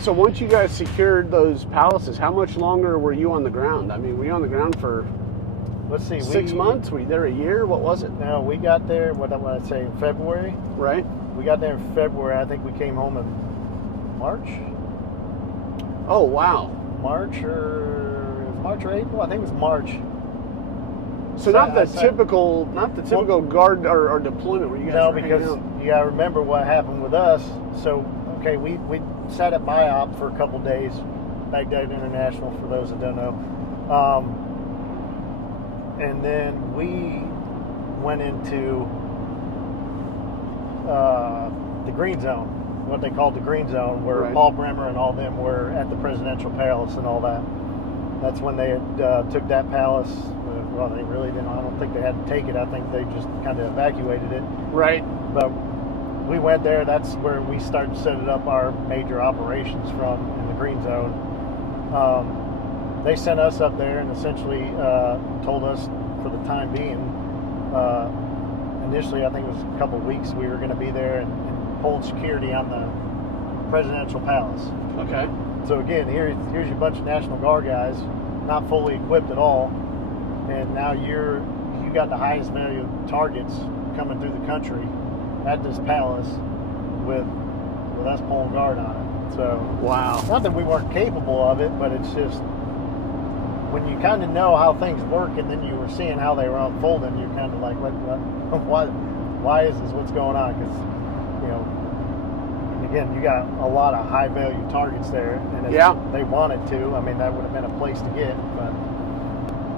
So once you guys secured those palaces, how much longer were you on the ground? I mean, were you on the ground for, let's see, 6 months? Were you there a year? What was it? No, we got there, what did I say, in February? Right. We got there in February. I think we came home in March. Oh, wow. March or April? I think it was March. So not the typical guard or deployment where you guys no, were because you got to remember what happened with us. So, okay, we sat at BIOP for a couple days, Baghdad International, for those that don't know. And then we went into the Green Zone, what they called the Green Zone, where right. Paul Bremer and all them were at the presidential palace and all that. That's when they had took that palace. Well, they really didn't. I don't think they had to take it. I think they just kind of evacuated it. Right. But we went there. That's where we started setting up our major operations from in the Green Zone. They sent us up there and essentially told us for the time being, initially I think it was a couple of weeks, we were going to be there and hold security on the presidential palace. Okay. So again, here's your bunch of National Guard guys, not fully equipped at all, and now you got the highest value targets coming through the country at this palace with us pulling guard on it. So wow. Not that we weren't capable of it, but it's just when you kind of know how things work, and then you were seeing how they were unfolding, you're kind of like, why is this? What's going on? Because again, you got a lot of high value targets there, and if they wanted to, I mean, that would have been a place to get. But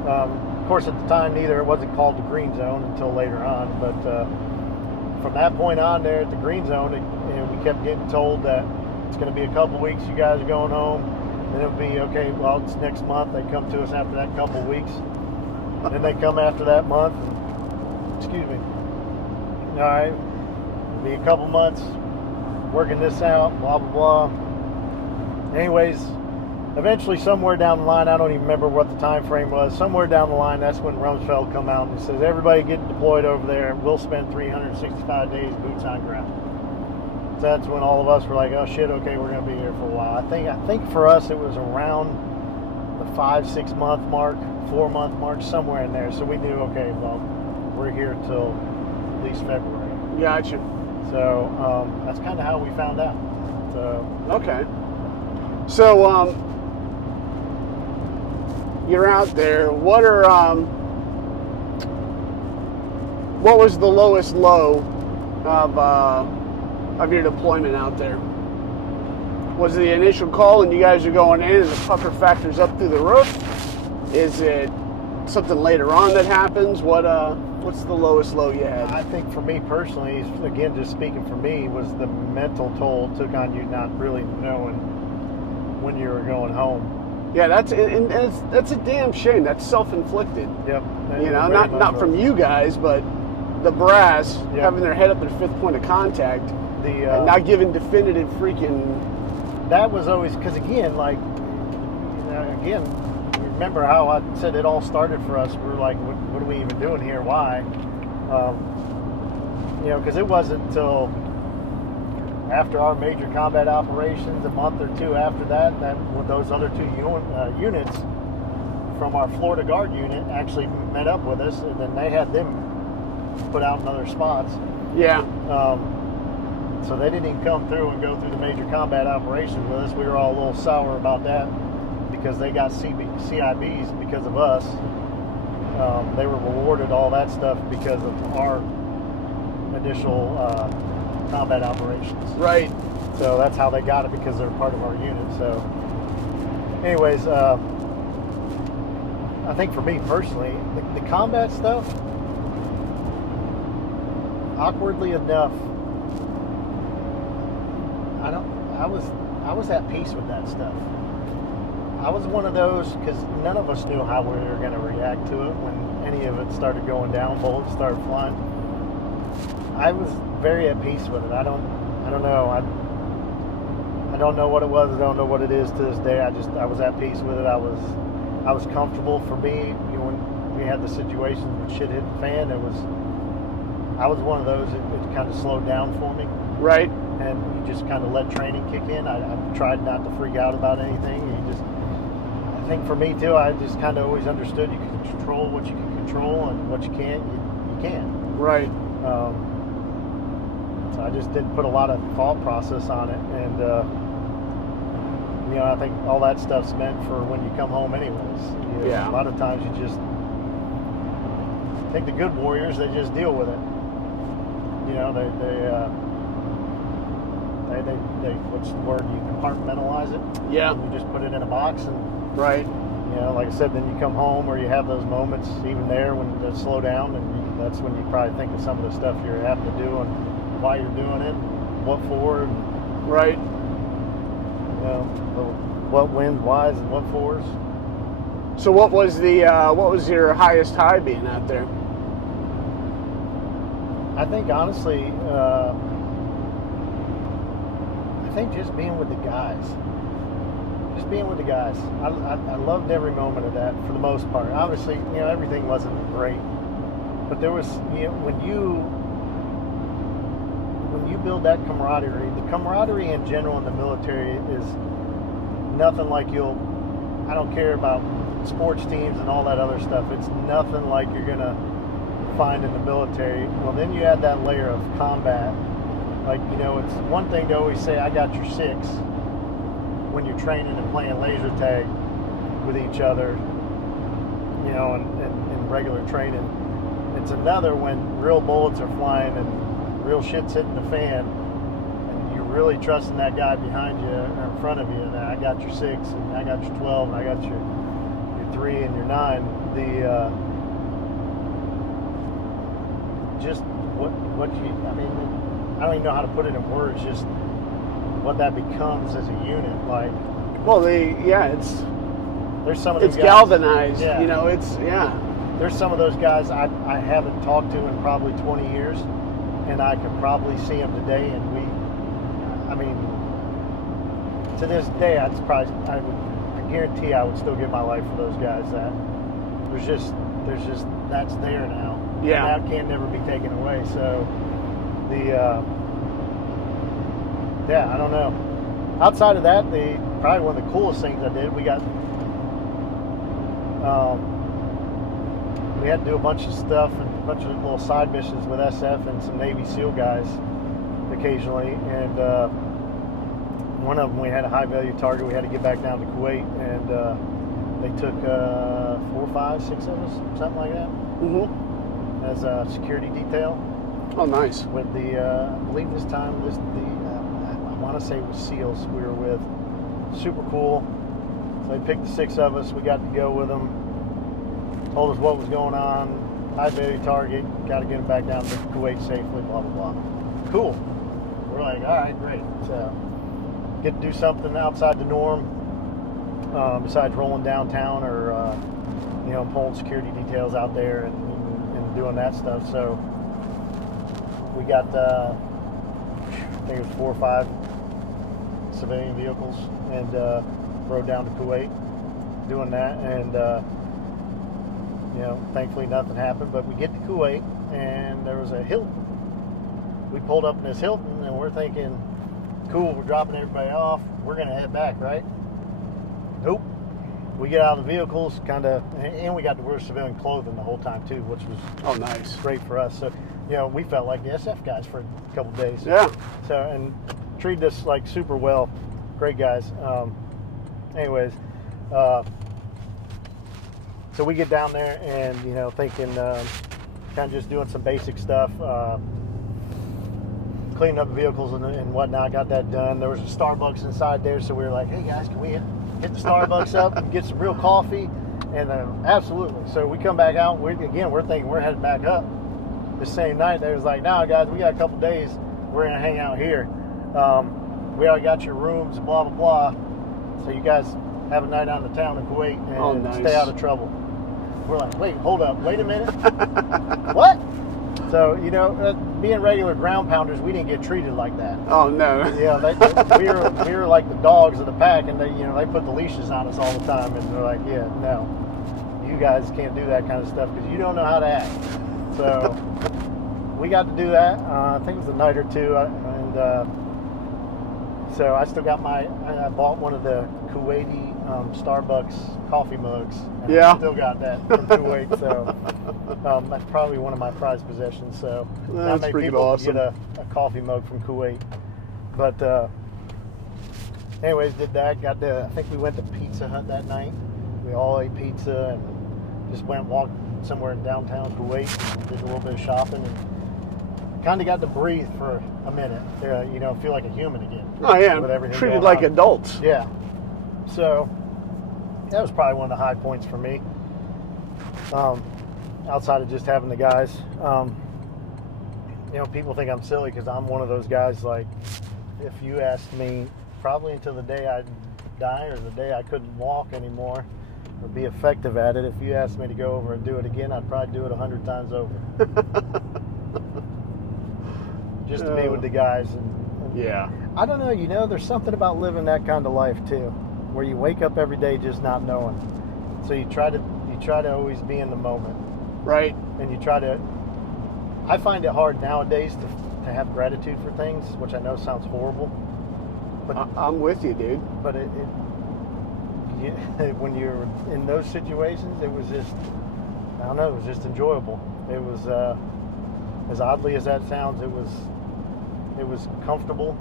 of course, at the time, it wasn't called the Green Zone until later on. But from that point on, there at the Green Zone, we kept getting told that it's going to be a couple weeks. You guys are going home. Then it'll be okay. Well, it's next month. They come to us after that couple weeks. And then they come after that month. Excuse me. All right, it'll be a couple months. Working this out, blah, blah, blah. Anyways, eventually somewhere down the line, I don't even remember what the time frame was, somewhere down the line, that's when Rumsfeld come out and he says, everybody get deployed over there. We'll spend 365 days boots on ground. So that's when all of us were like, oh shit, okay, we're going to be here for a while. I think for us it was around the 5-6 month mark, 4 month mark, somewhere in there. So we knew, okay, well, we're here till at least February. Gotcha. So that's kind of how we found out. So okay. So you're out there. What was the lowest low of your deployment out there? Was it the initial call and you guys are going in and the pucker factor's up through the roof? Is it something later on that happens? What's the lowest low you had? I think for me personally, again, just speaking for me, was the mental toll it took on you not really knowing when you were going home. Yeah, that's a damn shame. That's self-inflicted. Yep. Not from you guys, but the brass having their head up their fifth point of contact, and not giving definitive freaking. That was always because again, remember how I said it all started for us. We were like, what are we even doing here? Why? Because it wasn't until after our major combat operations, a month or two after that when those other two units from our Florida Guard unit actually met up with us, and then they had them put out in other spots. Yeah. So they didn't even come through and go through the major combat operations with us. We were all a little sour about that because they got CIBs because of us. They were rewarded all that stuff because of our initial combat operations. Right. So that's how they got it, because they're part of our unit. So anyways, I think for me personally, the combat stuff, awkwardly enough, I was at peace with that stuff. I was one of those, because none of us knew how we were going to react to it when any of it started going down, bullets started flying. I was very at peace with it. I don't know. I don't know what it was. I don't know what it is to this day. I was at peace with it. I was comfortable. For me, when we had the situations when shit hit the fan, I was one of those. It kind of slowed down for me. Right. and you just kind of let training kick in. I tried not to freak out about anything. I think for me too, I just kind of always understood you can control what you can control, and what you can't, you can't. Right. So I just didn't put a lot of thought process on it, and I think all that stuff's meant for when you come home anyways. Yeah. A lot of times I think the good warriors, they just deal with it. They what's the word? You compartmentalize it. Yeah. You just put it in a box, and right. like I said, then you come home, or you have those moments even there when you slow down, and that's when you probably think of some of the stuff you're having to do and why you're doing it, what for. Right. What wins, whys, and what fors. So what was your highest high being out there? I think honestly, I think just being with the guys. Just being with the guys. I loved every moment of that for the most part. Obviously, everything wasn't great, but there was, when you build that camaraderie, the camaraderie in general in the military is nothing like I don't care about sports teams and all that other stuff. It's nothing like you're going to find in the military. Well, then you add that layer of combat. Like, it's one thing to always say, I got your six, when you're training and playing laser tag with each other, in regular training. It's another when real bullets are flying and real shit's hitting the fan, and you're really trusting that guy behind you or in front of you, and I got your 6, and I got your 12, and I got your 3 and your 9. Just what you, I don't even know how to put it in words, just what that becomes as a unit. Like, well, there's some of those guys, galvanized. Yeah. There's some of those guys I haven't talked to in probably 20 years, and I could probably see them today, and to this day, I guarantee I would still give my life for those guys. That there's just that's there now. Yeah. And that can never be taken away. So I don't know. Outside of that, probably one of the coolest things I did, we had to do a bunch of stuff and a bunch of little side missions with SF and some Navy SEAL guys occasionally, and one of them, we had a high value target. We had to get back down to Kuwait, and they took 4, 5, 6 of us, something like that, as a security detail. Oh, nice. With I believe this time, I want to say it was SEALs we were with. Super cool. So they picked the 6 of us. We got to go with them. Told us what was going on. High value target. Got to get them back down to Kuwait safely. Blah blah blah. Cool. We're like, all right, great. So get to do something outside the norm, besides rolling downtown or pulling security details out there and doing that stuff. So we got I think it was 4 or 5 civilian vehicles, and rode down to Kuwait doing that, and thankfully nothing happened. But we get to Kuwait, and there was a Hilton. We pulled up in this Hilton, and we're thinking, cool, we're dropping everybody off, we're gonna head back, right? Nope. We get out of the vehicles, and we got to wear civilian clothing the whole time too, which was nice, great for us. So we felt like the SF guys for a couple of days. Yeah. So, and treated us like super well. Great guys. Anyways, so we get down there and thinking, kind of just doing some basic stuff, cleaning up the vehicles and whatnot. Got that done. There was a Starbucks inside there, so we were like, hey guys, can we hit the Starbucks up and get some real coffee? And absolutely. So we come back out. We're thinking we're heading back up the same night. They was like, nah guys, we got a couple days, we're gonna hang out here. We already got your rooms and blah blah blah, so you guys have a night out in the town in Kuwait and stay out of trouble. We're like, wait, hold up, wait a minute. What? So being regular ground pounders, we didn't get treated like that. Oh no. Yeah, we were like the dogs of the pack, and they put the leashes on us all the time, and they're like, yeah, no, you guys can't do that kind of stuff because you don't know how to act. So we got to do that. I think it was a night or two, and So I still got I bought one of the Kuwaiti Starbucks coffee mugs. And Yeah. I still got that from Kuwait. So that's probably one of my prized possessions. So That's not many freaking people awesome. get a coffee mug from Kuwait. But anyways, did that. I think we went to Pizza Hut that night. We all ate pizza and just went and walked somewhere in downtown Kuwait. Did a little bit of shopping and kind of got to breathe for a minute. Feel like a human again. Oh yeah, with everything treated going like on. adults. Yeah. So that was probably one of the high points for me. Outside of just having the guys. People think I'm silly because I'm one of those guys. Like, if you asked me, probably until the day I die or the day I couldn't walk anymore or be effective at it, if you asked me to go over and do it again, I'd probably do it 100 times over. Just to be with the guys. And Yeah. I don't know, there's something about living that kind of life too, where you wake up every day just not knowing. So you try to always be in the moment. Right. And I find it hard nowadays to have gratitude for things, which I know sounds horrible. But I'm with you, dude. But when you're in those situations, it was just, I don't know, it was just enjoyable. It was, as oddly as that sounds, it was comfortable.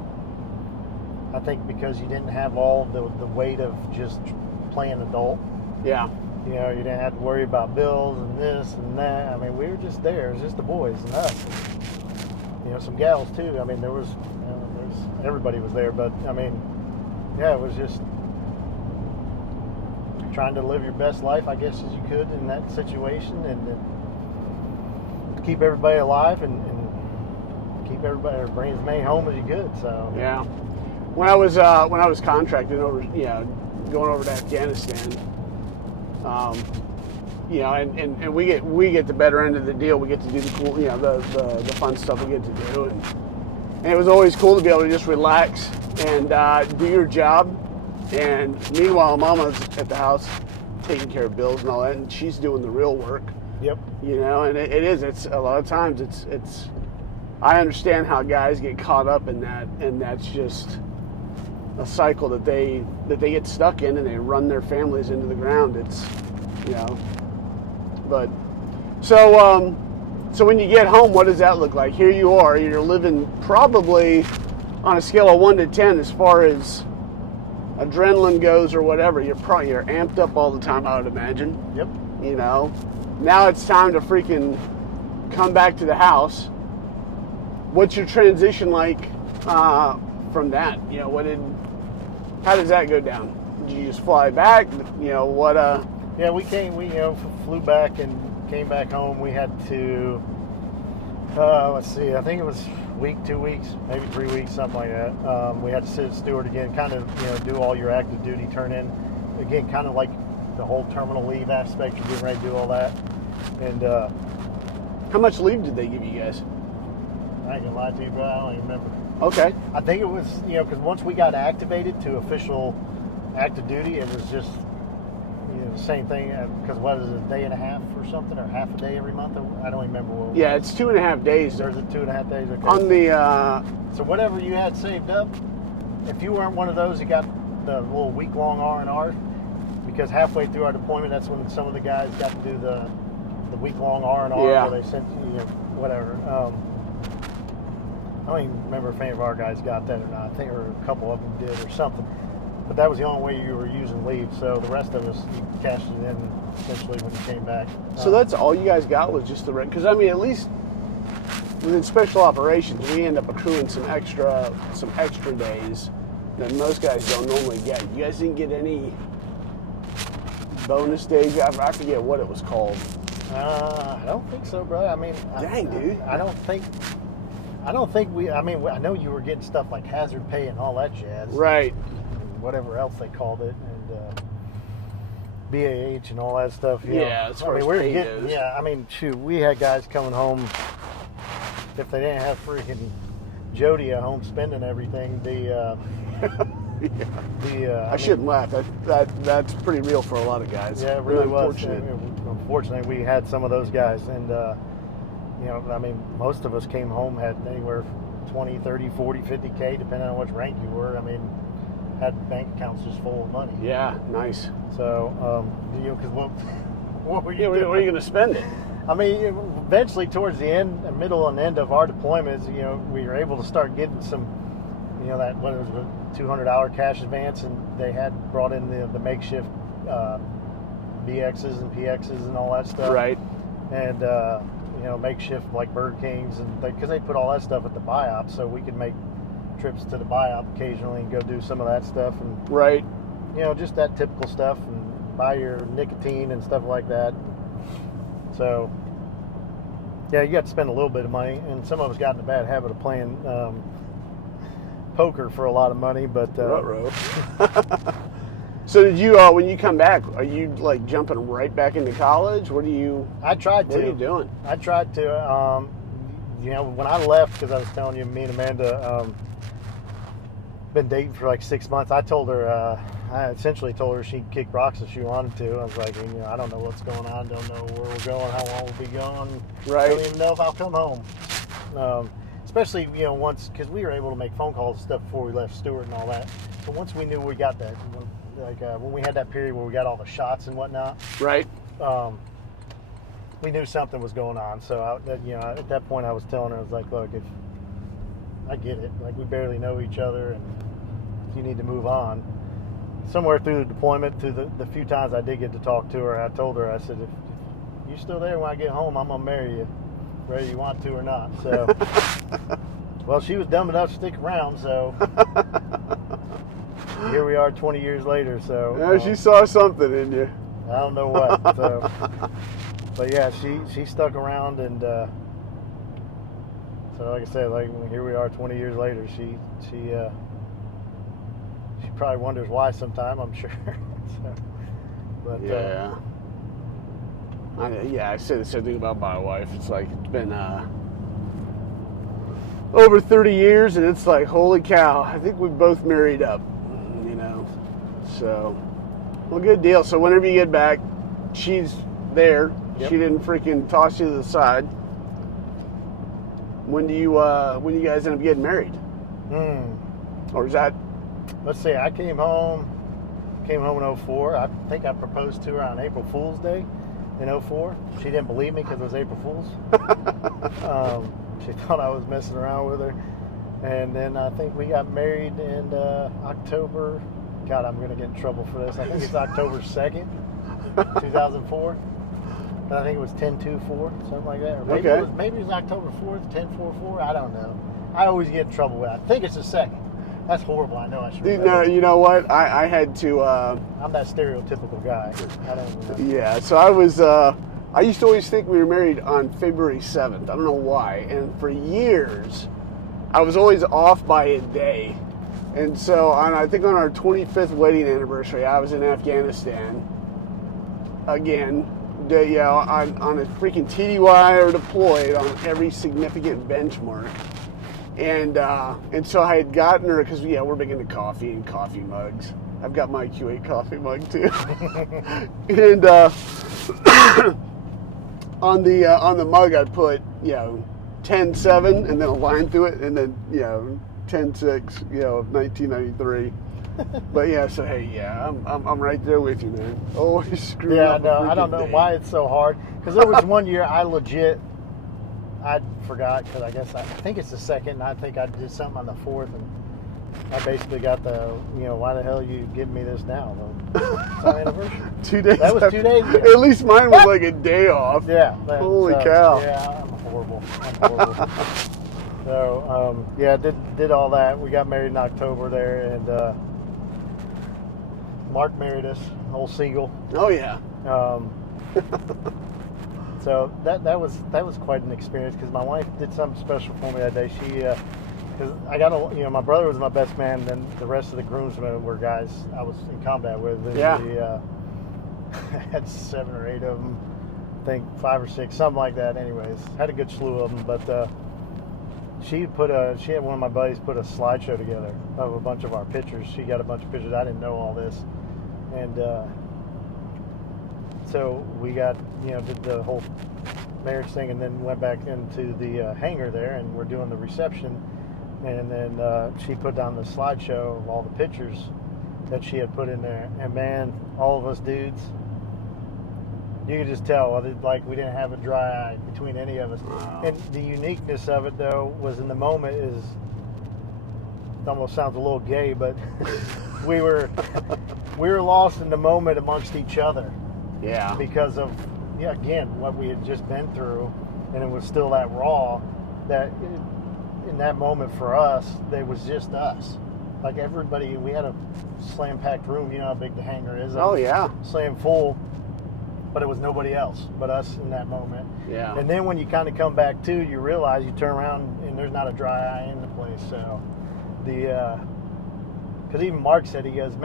I think because you didn't have all the weight of just playing adult. Yeah. You didn't have to worry about bills and this and that. I mean, we were just there. It was just the boys and us. And, some gals too. I mean, there's everybody was there. But I mean, yeah, it was just trying to live your best life, I guess, as you could in that situation, and keep everybody alive and keep everybody bring as many home as you could. So yeah. When I was contracted over, going over to Afghanistan. And we get the better end of the deal. We get to do the cool, the fun stuff we get to do, and it was always cool to be able to just relax and do your job. And meanwhile, Mama's at the house taking care of bills and all that, and she's doing the real work. Yep. And it's a lot of times it's. I understand how guys get caught up in that, and that's just a cycle that they get stuck in, and they run their families into the ground. It's, but so when you get home, what does that look like? Here you are, you're living probably on a scale of 1 to 10 as far as adrenaline goes or whatever. You're amped up all the time, I would imagine. Yep. Now it's time to freaking come back to the house. What's your transition like from that? How does that go down? Did you just fly back? What? Yeah, we flew back and came back home. We had to, let's see, I think it was a week, 2 weeks, maybe 3 weeks, something like that. We had to sit at steward again, kind of, do all your active duty turn in. Again, kind of like the whole terminal leave aspect, you're getting ready to do all that. And how much leave did they give you guys? I ain't gonna lie to you, bro, I don't even remember. Okay. I think it was, because once we got activated to official active duty, it was just, the same thing, because what is it, a day and a half or something, or half a day every month? I don't remember what it was. Yeah, it's 2.5 days. There's a 2.5 days. Okay. On the... So whatever you had saved up, if you weren't one of those, you got the little week-long R&R, because halfway through our deployment, that's when some of the guys got to do the week-long R&R, Yeah. where they sent you, whatever. I don't even remember if any of our guys got that or not. I think a couple of them did or something. But that was the only way you were using leave. So the rest of us, you cashed it in essentially when you came back. So that's all you guys got was just the rent? Because, I mean, at least within special operations, we end up accruing some extra days that most guys don't normally get. You guys didn't get any bonus days? I forget what it was called. I don't think so, bro. I mean, dang, dude. I don't think we. I mean, I know you were getting stuff like hazard pay and all that jazz, Right. and whatever else they called it, and BAH and all that stuff. Yeah, as far as pay goes. Yeah, I mean, shoot, we had guys coming home. If they didn't have freaking Jody at home spending everything, I shouldn't laugh. That's pretty real for a lot of guys. Yeah, it really was. Unfortunate. Unfortunately, we had some of those guys, and I mean, most of us came home had anywhere from 20, 30, 40, 50K, depending on which rank you were. I mean, had bank accounts just full of money. Yeah, nice. So, because what were you doing? Where are you going to spend it? I mean, eventually towards the middle and end of our deployments, we were able to start getting some, that what it was a $200 cash advance, and they had brought in the makeshift BXs and PXs and all that stuff. Right. And, makeshift like Burger Kings, and because they put all that stuff at the BIOP, so we could make trips to the BIOP occasionally and go do some of that stuff. And right. Just that typical stuff, and buy your nicotine and stuff like that. So, yeah, you got to spend a little bit of money, and some of us got in a bad habit of playing poker for a lot of money, but... So did you, when you come back, are you, like, jumping right back into college? What are you... I tried to. What are you doing? I tried to. When I left, because I was telling you, me and Amanda been dating for like 6 months, I told her... I essentially told her she'd kick rocks if she wanted to. I was like, I don't know what's going on, don't know where we're going, how long we'll be gone. Right. I don't even know if I'll come home. Especially, once, because we were able to make phone calls and stuff before we left Stewart and all that. So once we knew we got that, when we had that period where we got all the shots and whatnot. Right. We knew something was going on. So, at that point I was telling her, I was like, look, if I get it, like we barely know each other and you need to move on. Somewhere through the deployment, through the few times I did get to talk to her, I told her, I said, if you're still there when I get home, I'm going to marry you, whether you want to or not. So, well, she was dumb enough to stick around, so here we are 20 years later. So yeah, she saw something in you. I don't know what. So, but yeah, she stuck around, and so like I said, here we are 20 years later. She probably wonders why sometime, I'm sure. So, but yeah. I said the same thing about my wife. It's like it's been over 30 years, and it's like, holy cow, I think we both married up, So, well, good deal. So whenever you get back, she's there. Yep. She didn't freaking toss you to the side. When do you guys end up getting married? Or is that? Let's see. I came home in 04. I think I proposed to her on April Fool's Day in 04. She didn't believe me because it was April Fool's. She thought I was messing around with her. And then I think we got married in October. God, I'm going to get in trouble for this. I think it's October 2nd, 2004. I think it was 10/2/4, something like that. Or maybe it was October 4th, 10/4/4. I don't know. I always get in trouble with it. I think it's the 2nd. That's horrible. I know I should remember. No, you know what? I had to... I'm that stereotypical guy. I don't remember. Yeah, so I was... I used to always think we were married on February 7th. I don't know why. And for years, I was always off by a day. And so I think on our 25th wedding anniversary, I was in Afghanistan. Again, on a freaking TDY or deployed on every significant benchmark. And so I had gotten her, because we're big into coffee and coffee mugs. I've got my Q8 coffee mug too. And on the mug I put 10/7 and then a line through it, and then 10/6 of 1993. But so hey, I'm right there with you, man. Always screwing up. Yeah, no, I don't know why it's so hard. Because there was one year I forgot, because I think it's the 2nd, and I think I did something on the 4th, and I basically got the, why the hell are you giving me this now? It's our anniversary. 2 days. That was 2 days ago. At least mine was like a day off. Yeah. Holy cow. Yeah, I'm horrible. So, did all that. We got married in October there, and Mark married us, old single. Oh, yeah. So that was quite an experience, because my wife did something special for me that day. She, because I got my brother was my best man, and then the rest of the groomsmen were guys I was in combat with. And I had 7 or 8 of them, I think 5 or 6, something like that. Anyways, had a good slew of them, but she had one of my buddies put a slideshow together of a bunch of our pictures. She got a bunch of pictures. I didn't know all this, and so we got did the whole marriage thing, and then went back into the hangar there, and we're doing the reception. And then she put down the slideshow of all the pictures that she had put in there. And man, all of us dudes, you could just tell, like we didn't have a dry eye between any of us. Wow. And the uniqueness of it, though, was in the moment is, it almost sounds a little gay, but we were lost in the moment amongst each other. Yeah. Because of, again, what we had just been through, and it was still that raw, that in that moment for us, it was just us. Like everybody, we had a slam-packed room. You know how big the hangar is. Oh, yeah. Slam full, but it was nobody else but us in that moment. Yeah. And then when you kind of come back to, you realize you turn around and there's not a dry eye in the place. So because even Mark said, he goes,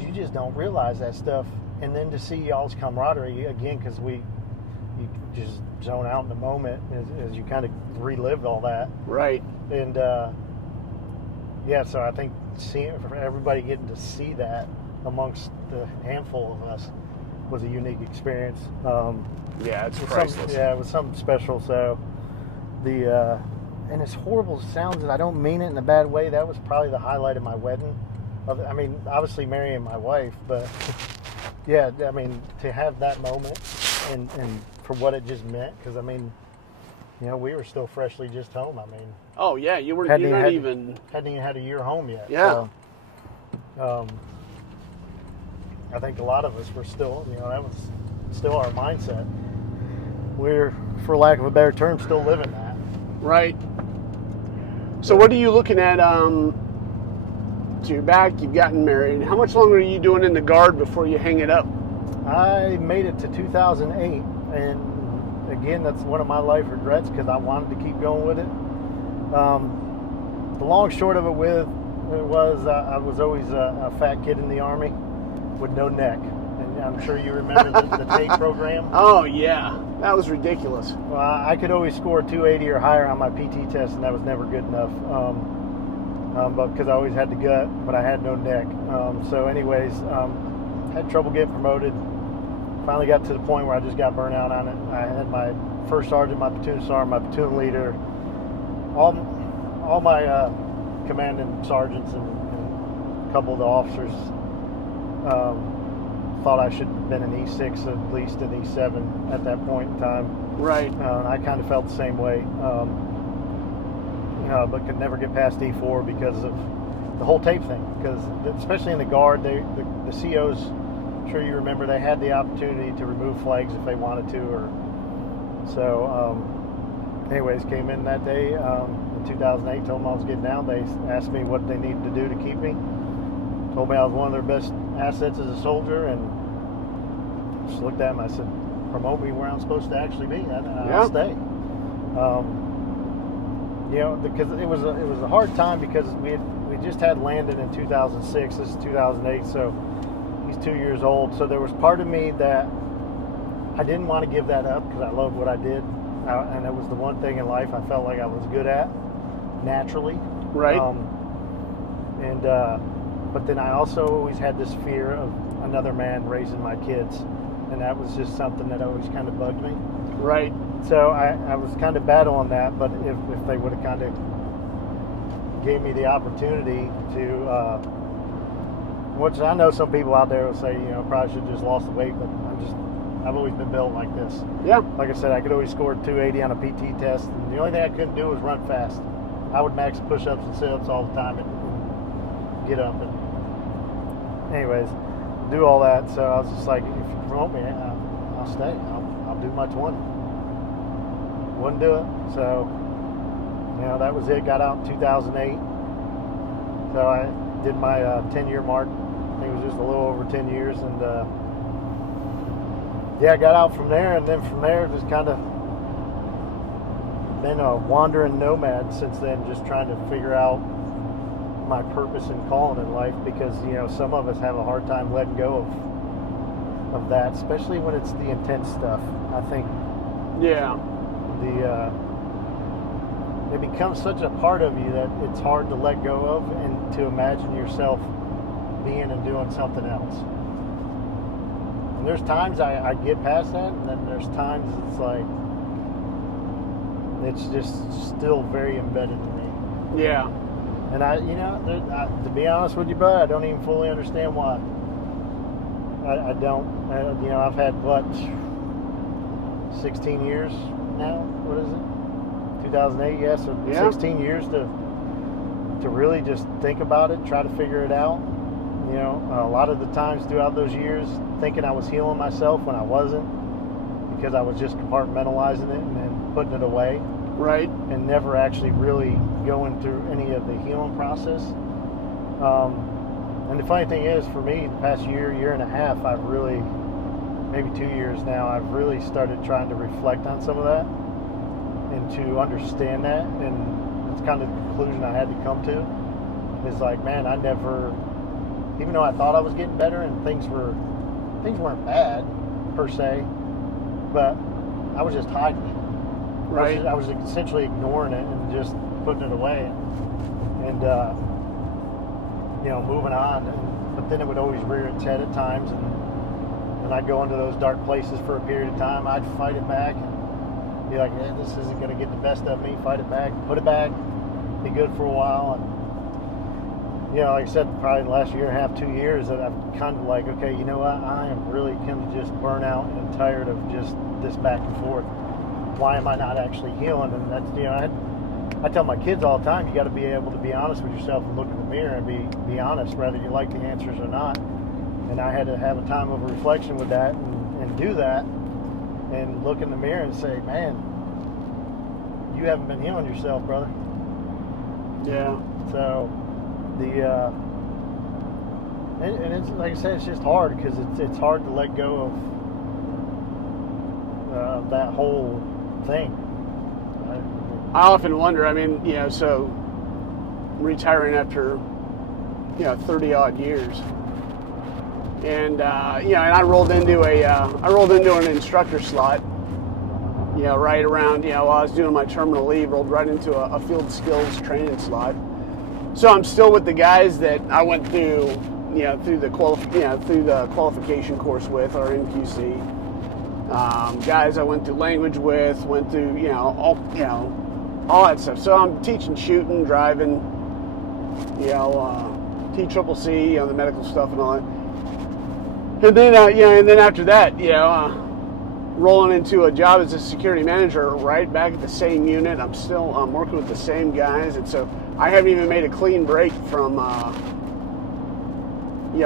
you just don't realize that stuff. And then to see y'all's camaraderie again, because you just zone out in the moment as you kind of relive all that. Right. And so I think for everybody getting to see that amongst the handful of us was a unique experience. Yeah, it's priceless. It was something special. So and as horrible as it sounds, and I don't mean it in a bad way, that was probably the highlight of my wedding. I mean, obviously marrying my wife, but yeah, I mean, to have that moment and for what it just meant, because I mean, we were still freshly just home. I mean, oh yeah, you're not even hadn't even had a year home yet. Yeah. So, I think a lot of us were still, that was still our mindset. We're, for lack of a better term, still living that. Right. So what are you looking at? So you're back, you've gotten married. How much longer are you doing in the Guard before you hang it up? I made it to 2008, and again, that's one of my life regrets because I wanted to keep going with it. The long short of it was I was always a fat kid in the Army with no neck. And I'm sure you remember the TAPE program. Oh, yeah. That was ridiculous. Well, I could always score 280 or higher on my PT test, and that was never good enough. But because I always had the gut, but I had no neck. So anyways, had trouble getting promoted. Finally got to the point where I just got burnt out on it. I had my first sergeant, my platoon sergeant, my platoon leader, all my commanding sergeants and a couple of the officers thought I should have been an E6, at least an E7 at that point in time. Right. I kind of felt the same way, but could never get past E4 because of the whole tape thing. Because especially in the Guard, the COs, I'm sure you remember, they had the opportunity to remove flags if they wanted to. Anyways, came in that day in 2008, told them I was getting out. They asked me what they needed to do to keep me. Told me I was one of their best assets as a soldier, and just looked at him. I said, promote me where I'm supposed to actually be, and I'll stay. Because it was a hard time because we just had Landon in 2006. This is 2008, so he's 2 years old. So there was part of me that I didn't want to give that up because I loved what I did, and it was the one thing in life I felt like I was good at naturally. Right. But then I also always had this fear of another man raising my kids, and that was just something that always kind of bugged me. Right. So I was kind of battling that, but if they would have kind of gave me the opportunity to, which I know some people out there will say, probably should have just lost the weight, but I've always been built like this. Yeah. Like I said, I could always score 280 on a PT test, and the only thing I couldn't do was run fast. I would max push-ups and sit-ups all the time and get up. And anyways, do all that. So I was just like, if you promote me, I'll stay. I'll do my 20. Wouldn't do it. So, that was it. Got out in 2008. So I did my 10-year mark. I think it was just a little over 10 years. And, I got out from there. And then from there, just kind of been a wandering nomad since then, just trying to figure out my purpose and calling in life, because some of us have a hard time letting go of that, especially when it's the intense stuff. I think it becomes such a part of you that it's hard to let go of and to imagine yourself being and doing something else. And there's times I get past that, and then there's times it's like it's just still very embedded in me. Yeah. And to be honest with you, bud, I don't even fully understand why. I don't. I've had 16 years now. What is it? 2008. Yes, so 16 years to really just think about it, try to figure it out. A lot of the times throughout those years, thinking I was healing myself when I wasn't, because I was just compartmentalizing it and then putting it away. Right. And never actually really going through any of the healing process. And the funny thing is, for me, the past year and a half, I've really, maybe 2 years now, I've really started trying to reflect on some of that and to understand that. And it's kind of the conclusion I had to come to. Is like, man, I never, even though I thought I was getting better and things weren't bad per se, but I was just hiding it. Right. I was essentially ignoring it and just putting it away, and moving on. But then it would always rear its head at times, and I'd go into those dark places for a period of time. I'd fight it back and be like, this isn't going to get the best of me. Fight it back, put it back, be good for a while, and like I said, probably the last year and a half, 2 years, that I've kind of like, okay, you know what? I am really kind of just burnt out and tired of just this back and forth. Why am I not actually healing? And that's, I tell my kids all the time, you got to be able to be honest with yourself and look in the mirror and be honest, whether you like the answers or not. And I had to have a time of reflection with that and do that and look in the mirror and say, man, you haven't been healing yourself, brother. Yeah. So and it's like I said, it's just hard because it's hard to let go of that whole thing. I often wonder, so retiring after 30 odd years, and and I rolled into an instructor slot, right around, while I was doing my terminal leave, rolled right into a field skills training slot. So I'm still with the guys that I went through, through the qualification course with, or NQC. Guys I went through language with, went through, all that stuff. So I'm teaching shooting, driving, T-CCC, the medical stuff and all that. And then, and then after that, rolling into a job as a security manager, right back at the same unit. I'm working with the same guys, and so I haven't even made a clean break from,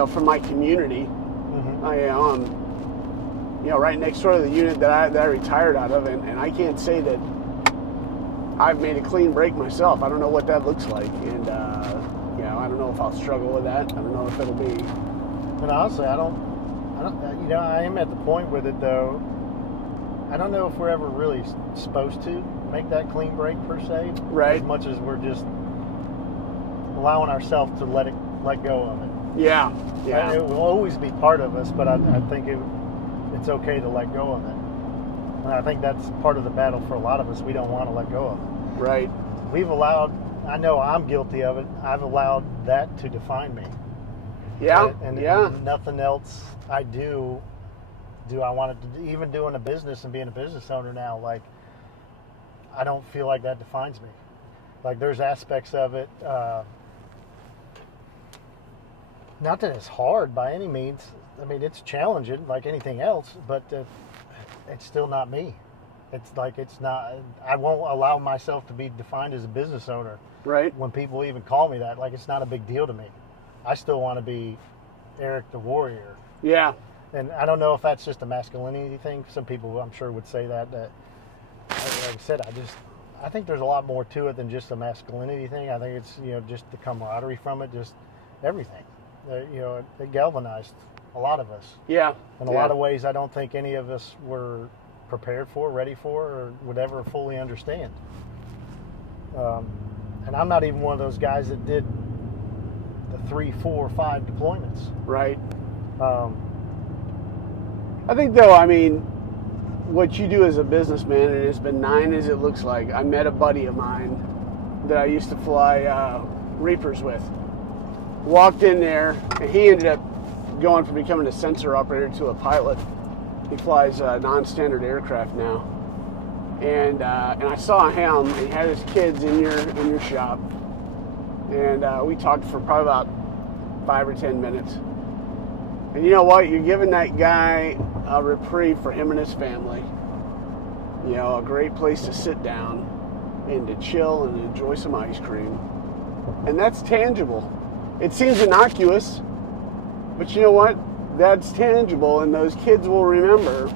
from my community. Mm-hmm. Right next door to the unit that I retired out of, and I can't say that I've made a clean break myself. I don't know what that looks like, and I don't know if I'll struggle with that. I don't know if it'll be. And honestly, I don't. I am at the point with it though. I don't know if we're ever really supposed to make that clean break per se, right? As much as we're just allowing ourselves to let go of it. Yeah. It will always be part of us, but I think it's okay to let go of it. And I think that's part of the battle for a lot of us. We don't want to let go of it. Right. I know I'm guilty of it. I've allowed that to define me. Yeah. And nothing else I do I want it to, even doing a business and being a business owner now, like, I don't feel like that defines me. Like, there's aspects of it, not that it's hard by any means. I mean, it's challenging like anything else, but it's still not me. It's like, it's not, I won't allow myself to be defined as a business owner. Right. When people even call me that, like, it's not a big deal to me. I still want to be Erik the Warrior. Yeah. And I don't know if that's just a masculinity thing. Some people, I'm sure, would say that. Like I said, I think there's a lot more to it than just a masculinity thing. I think it's, just the camaraderie from it, just everything. It galvanized a lot of us. Yeah. In a lot of ways, I don't think any of us were prepared for, ready for, or would ever fully understand. And I'm not even one of those guys that did the 3, 4, 5 deployments. Right. I think, though, what you do as a businessman, and as benign as it looks like, I met a buddy of mine that I used to fly Reapers with. Walked in there, and he ended up going from becoming a sensor operator to a pilot. He flies non-standard aircraft now. And I saw him, he had his kids in your shop, And we talked for probably about 5 or 10 minutes. And you know what? You're giving that guy a reprieve for him and his family. You know, a great place to sit down and to chill and enjoy some ice cream. And that's tangible. It seems innocuous, but you know what? That's tangible, and those kids will remember.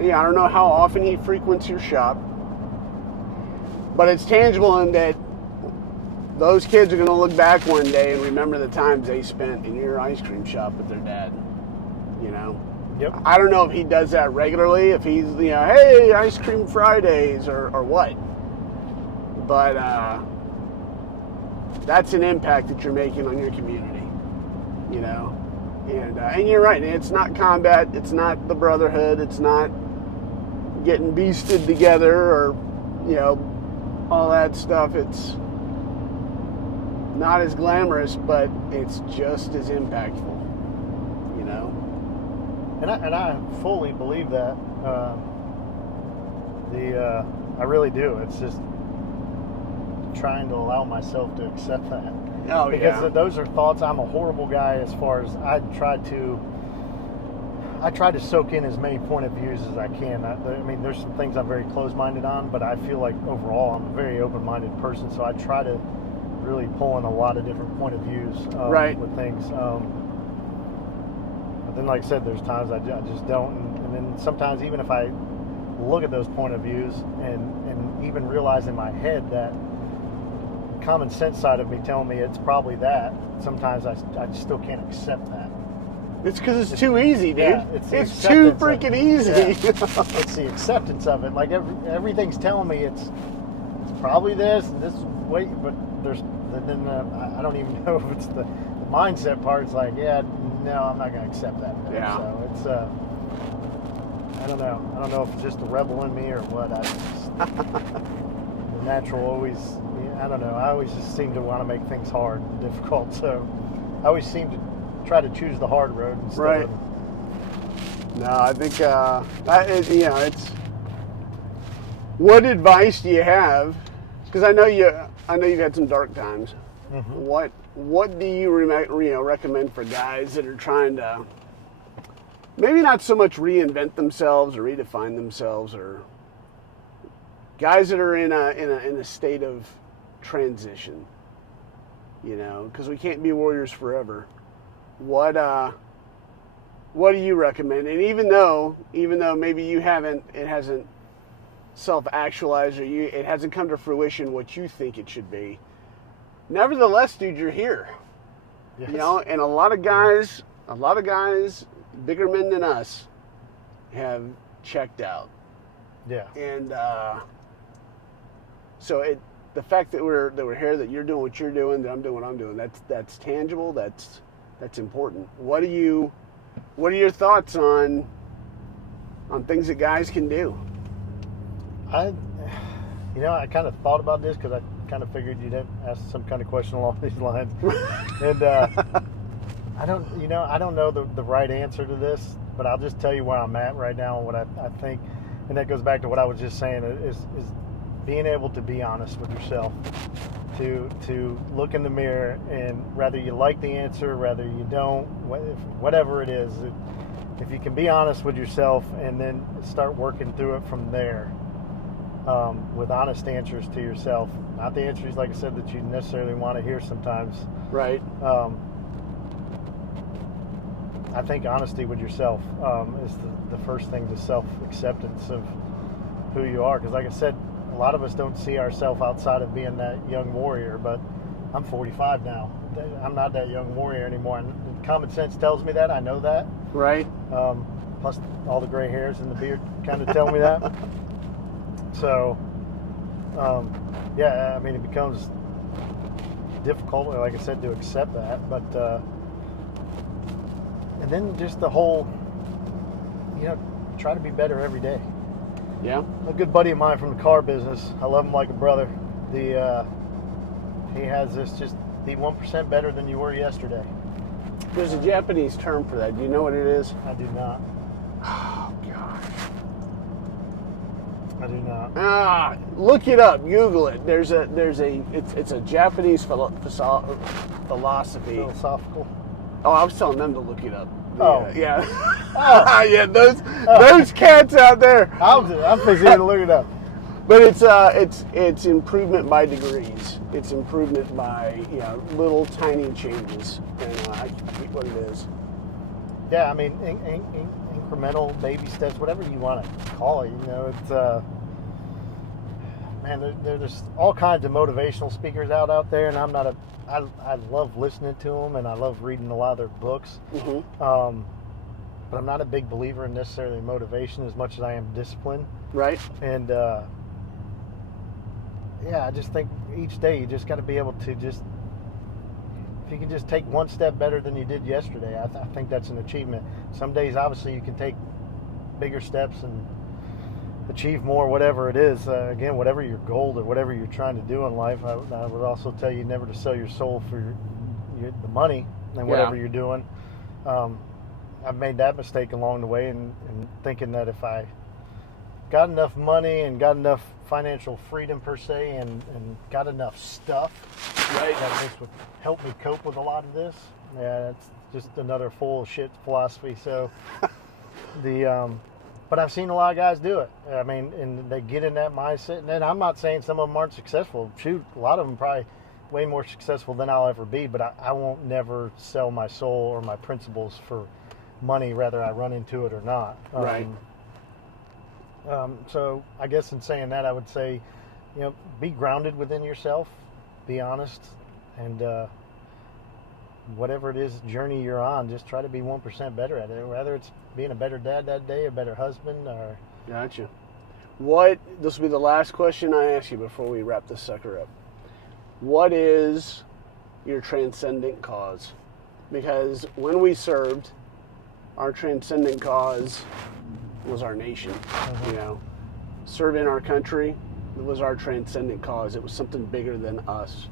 Yeah, I don't know how often he frequents your shop, but it's tangible in that those kids are going to look back one day and remember the times they spent in your ice cream shop with their dad. You know? Yep. I don't know if he does that regularly, if he's, you know, hey, ice cream Fridays or what. But that's an impact that you're making on your community, you know? And you're right, it's not combat, it's not the brotherhood, it's not getting beasted together or, you know, all that stuff. It's not as glamorous, but it's just as impactful, you know? And I fully believe that. I really do. It's just trying to allow myself to accept that. Oh, because yeah. those are thoughts. I'm a horrible guy as far as I try to soak in as many point of views as I can. I mean, there's some things I'm very close-minded on, but I feel like overall I'm a very open-minded person, so I try to really pull in a lot of different point of views with things. But then, like I said, there's times I just don't. And then sometimes even if I look at those point of views and even realize in my head that common sense side of me telling me it's probably that, sometimes I just still can't accept that. It's because it's too easy, dude. Yeah, it's too freaking easy. Yeah. It's the acceptance of it. Like everything's telling me it's probably this and this way, but then I don't even know if it's the mindset part. It's like, yeah, no, I'm not going to accept that. Yeah. So it's I don't know. I don't know if it's just the rebel in me or what. The natural always. I don't know. I always just seem to want to make things hard and difficult. So I always seem to try to choose the hard road instead. Right. No, I think you know, it's. What advice do you have? Because I know you've had some dark times. Mm-hmm. What do you recommend for guys that are trying to maybe not so much reinvent themselves or redefine themselves, or guys that are in a state of transition, you know, because we can't be warriors forever. What do you recommend? And even though maybe it hasn't self-actualized, or it hasn't come to fruition what you think it should be, nevertheless, dude, you're here. Yes. You know, and a lot of guys, bigger men than us, have checked out. Yeah. And so the fact that we're here, that you're doing what you're doing, that I'm doing what I'm doing, that's tangible. That's important. What are your thoughts on things that guys can do? I kind of thought about this because I kind of figured you'd ask some kind of question along these lines, and I don't know the right answer to this, but I'll just tell you where I'm at right now and what I think, and that goes back to what I was just saying is being able to be honest with yourself, to look in the mirror, and whether you like the answer, whether you don't, whatever it is, if you can be honest with yourself and then start working through it from there, with honest answers to yourself, not the answers, like I said, that you necessarily want to hear sometimes. Right. I think honesty with yourself is the first thing, to self-acceptance of who you are. Because like I said, a lot of us don't see ourselves outside of being that young warrior, but I'm 45 now. I'm not that young warrior anymore. And common sense tells me that. I know that. Right. Plus all the gray hairs and the beard kind of tell me that. So, yeah, I mean, it becomes difficult, like I said, to accept that. But, and then just the whole, try to be better every day. Yeah. A good buddy of mine from the car business, I love him like a brother. He has this, just be 1% better than you were yesterday. There's a Japanese term for that. Do you know what it is? I do not. Oh, gosh. do not. Look it up. Google it. It's a Japanese philosophy. Philosophical. Oh, I was telling them to look it up. Oh. Yeah. Oh. Yeah, those cats out there. I'm fixing to look it up. But it's improvement by degrees. It's improvement by little tiny changes, and I forget what it is. Yeah, I mean incremental baby steps, whatever you want to call it. It's man, there's all kinds of motivational speakers out there, and I love listening to them, and I love reading a lot of their books. Mm-hmm. But I'm not a big believer in necessarily motivation as much as I am discipline. Right. And I just think each day you just got to be able to if you can just take one step better than you did yesterday, I think that's an achievement. Some days, obviously, you can take bigger steps and achieve more, whatever it is. Again, whatever your goal or whatever you're trying to do in life, I would also tell you never to sell your soul for the money and whatever you're doing. I've made that mistake along the way, and thinking that if I got enough money and got enough financial freedom per se, and got enough stuff, right, that this would help me cope with a lot of this. Yeah, that's just another full of shit philosophy. So but I've seen a lot of guys do it. I mean, and they get in that mindset. And I'm not saying some of them aren't successful. Shoot, a lot of them probably way more successful than I'll ever be. But I won't never sell my soul or my principles for money, whether I run into it or not. Right. So I guess in saying that, I would say, be grounded within yourself, be honest, and whatever it is journey you're on, just try to be 1% better at it. Whether it's being a better dad that day, a better husband, or. Gotcha. This will be the last question I ask you before we wrap this sucker up. What is your transcendent cause? Because when we served, our transcendent cause was our nation. Mm-hmm. Serving our country was our transcendent cause. It was something bigger than us.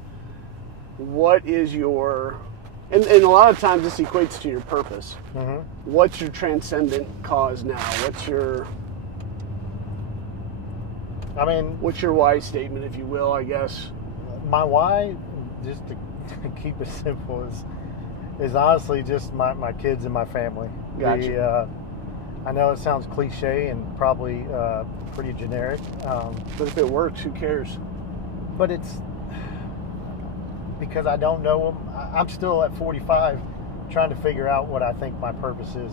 What is your, and a lot of times this equates to your purpose. Mm-hmm. What's your transcendent cause now? What's your why statement, if you will, I guess? My why, just to keep it simple, is honestly just my kids and my family. Gotcha. I know it sounds cliche and probably pretty generic. But if it works, who cares? But it's because I don't know them. I'm still at 45 trying to figure out what I think my purpose is.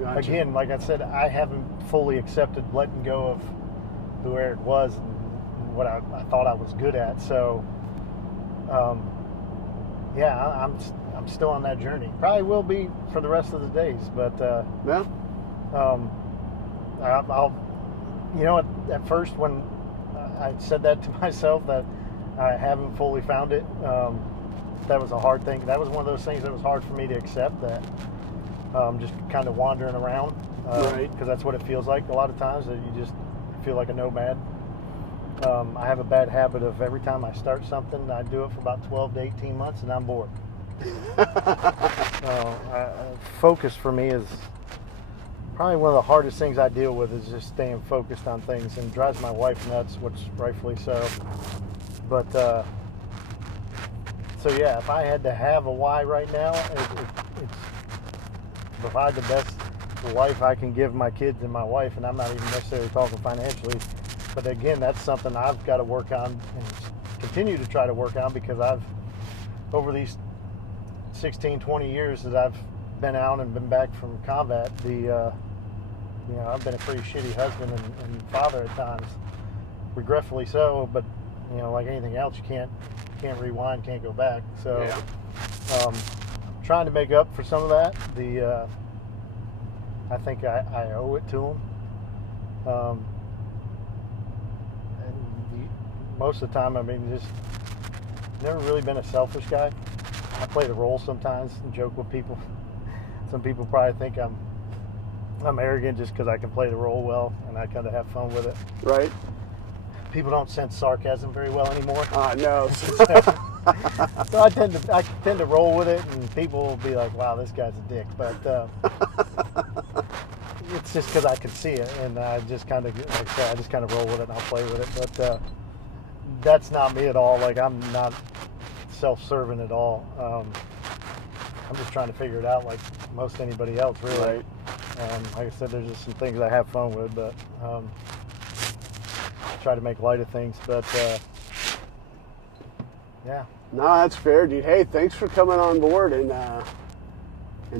Gotcha. Again, like I said, I haven't fully accepted letting go of who Eric was and what I thought I was good at. So, I'm still on that journey. Probably will be for the rest of the days, but at first when I said that to myself that I haven't fully found it, that was a hard thing. That was one of those things that was hard for me to accept, that just kind of wandering around, right? Because that's what it feels like a lot of times, that you just feel like a nomad. I have a bad habit of every time I start something, I do it for about 12 to 18 months and I'm bored. Focus for me is probably one of the hardest things I deal with, is just staying focused on things, and drives my wife nuts, which rightfully so. But if I had to have a why right now, it's provide the best life I can give my kids and my wife, and I'm not even necessarily talking financially. But again, that's something I've got to work on and continue to try to work on, because over these 16, 20 years that I've been out and been back from combat, I've been a pretty shitty husband and father at times, regretfully so. But like anything else, you can't rewind, can't go back. So, trying to make up for some of that. I think I owe it to them. And most of the time, just never really been a selfish guy. I play the role sometimes and joke with people. Some people probably think I'm arrogant just because I can play the role well, and I kind of have fun with it. Right. People don't sense sarcasm very well anymore. No. So I tend to roll with it, and people will be like, "Wow, this guy's a dick." But it's just because I can see it, and I just kind of, like I said, I just kind of roll with it and I'll play with it. But that's not me at all. Like, I'm not self-serving at all. I'm just trying to figure it out like most anybody else, really. Right. Like I said, there's just some things I have fun with, but try to make light of things. But yeah. No, that's fair, dude. Hey, thanks for coming on board and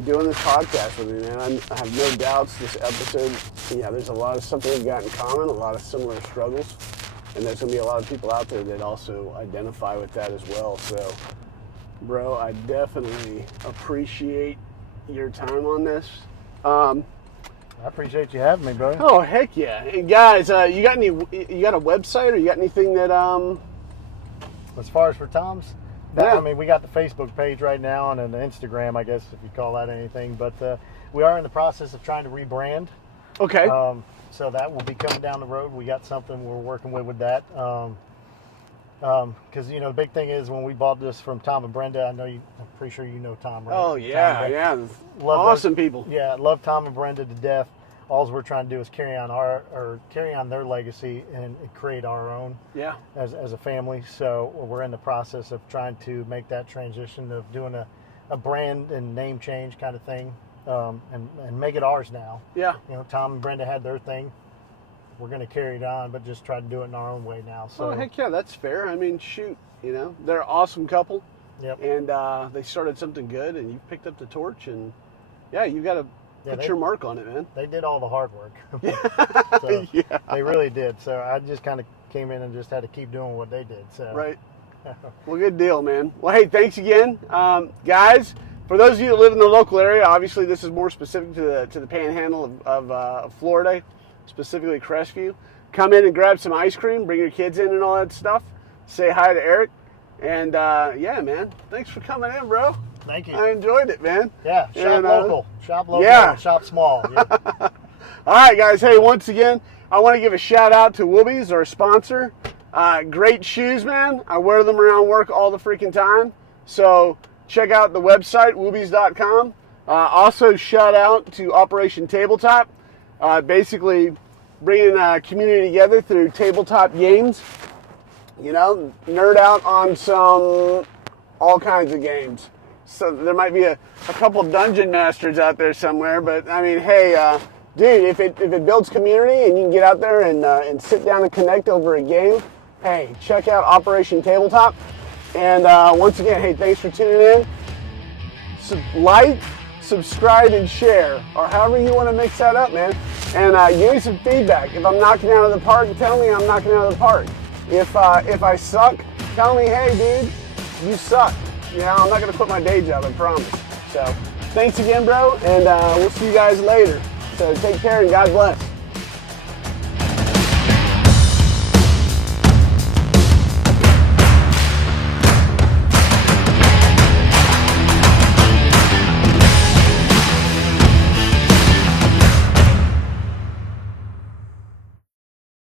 doing this podcast with me, man. I have no doubts this episode, there's a lot of something we've got in common, a lot of similar struggles, and there's going to be a lot of people out there that also identify with that as well. So, bro, I definitely appreciate your time on this. I appreciate you having me, bro. Oh, heck yeah. And guys, you got a website, or you got anything that As far as for Tom's, yeah. I mean, we got the Facebook page right now and an Instagram, I guess, if you call that anything. But we are in the process of trying to rebrand. Okay. So that will be coming down the road. We got something we're working with that. Because, the big thing is when we bought this from Tom and Brenda, I'm pretty sure you know Tom, right? Oh, yeah, yeah. Love awesome people. Yeah, love Tom and Brenda to death. All we're trying to do is carry on their legacy and create our own as a family. So we're in the process of trying to make that transition of doing a brand and name change kind of thing, and make it ours now. Yeah. Tom and Brenda had their thing. We're going to carry it on, but just try to do it in our own way now. So. Oh, heck yeah, that's fair. I mean, shoot, they're an awesome couple. Yep. And they started something good, and you picked up the torch, and you got to put your mark on it, man. They did all the hard work. So, They really did. So I just kind of came in and just had to keep doing what they did. So. Right. Well, good deal, man. Well, hey, thanks again. Guys, for those of you that live in the local area, obviously this is more specific to the panhandle of Florida, specifically Crestview. Come in and grab some ice cream, bring your kids in and all that stuff. Say hi to Eric. And, man, thanks for coming in, bro. Thank you. I enjoyed it, man. Yeah, shop local. Shop local. Yeah. Shop small. Yeah. All right, guys. Hey, once again, I want to give a shout out to Woobies, our sponsor. Great shoes, man. I wear them around work all the freaking time. So check out the website, woobies.com. Also, shout out to Operation Tabletop. Basically bringing a community together through tabletop games. Nerd out on all kinds of games. So there might be a couple of dungeon masters out there somewhere, but I mean, hey, dude, if it builds community and you can get out there and sit down and connect over a game, hey, check out Operation Tabletop. And once again, hey, thanks for tuning in. Like, subscribe, and share, or however you want to mix that up, man. And give me some feedback. If I'm knocking out of the park, tell me I'm knocking out of the park. If I suck, tell me, hey, dude, you suck. I'm not going to quit my day job, I promise. So, thanks again, bro, and we'll see you guys later. So, take care and God bless.